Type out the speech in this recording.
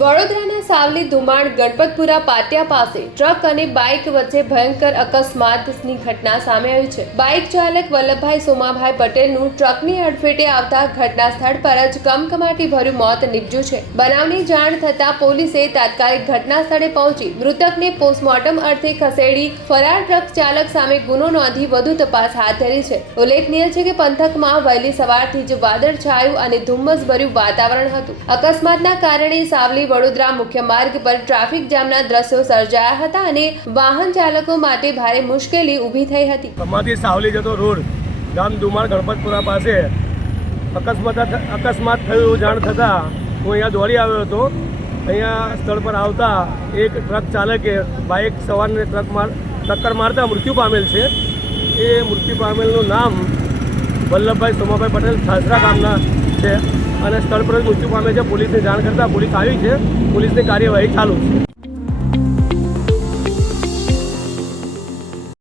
વડોદરાના સાવલી ધુમાણ ગણપતપુરા પાટિયા પાસે ટ્રક અને બાઇક વચ્ચે ભયંકર અકસ્માતની ઘટના સામે આવી છે। બાઇક ચાલક વલ્લભભાઈ સોમાભાઈ પટેલનું ટ્રકની અડફેટે આવતા ઘટના સ્થળ પર જ કમકમાટી ભર્યું મોત નીપજ્યું છે। બનાવની જાણ થતાં પોલીસે તાત્કાલિક ઘટના સ્થળે પહોંચી મૃતકને પોસ્ટમોર્ટમ અર્થે ખસેડી ફરાર ટ્રક ચાલક સામે ગુનો નોંધી વધુ તપાસ હાથ ધરી છે। ઉલ્લેખનીય છે કે પંથકમાં વહેલી સવારથી જ વાદળછાયું અને ધુમ્મસભર્યું વાતાવરણ હતું। અકસ્માતના કારણે સાવલી વડોદરા મુખ્ય માર્ગ પર ટ્રાફિક જામના દ્રશ્યો સર્જાયા હતા અને વાહન ચાલકો માટે ભારે મુશ્કેલી ઊભી થઈ હતી। અમાથી સાવલી જતો રોડ ગામ ધુમાણ ગણપતપુરા પાસે અકસ્માત થયું જાણ થતાં હું અહીંયા દોડી આવ્યો હતો। અહીંયા સ્થળ પર આવતા એક ટ્રક ચાલકે બાઇક સવારને ટક્કર મારતા મૃત્યુ પામેલ છે। એ મૃત્યુ પામેલનું નામ વલ્લભભાઈ સોમાભાઈ પટેલ છાસરા ગામના છે અને સ્થળ પર જ મૃત્યુ પામે છે। પોલીસને જાણ કરતાં પોલીસ આવી છે। પોલીસની કાર્યવાહી ચાલુ છે।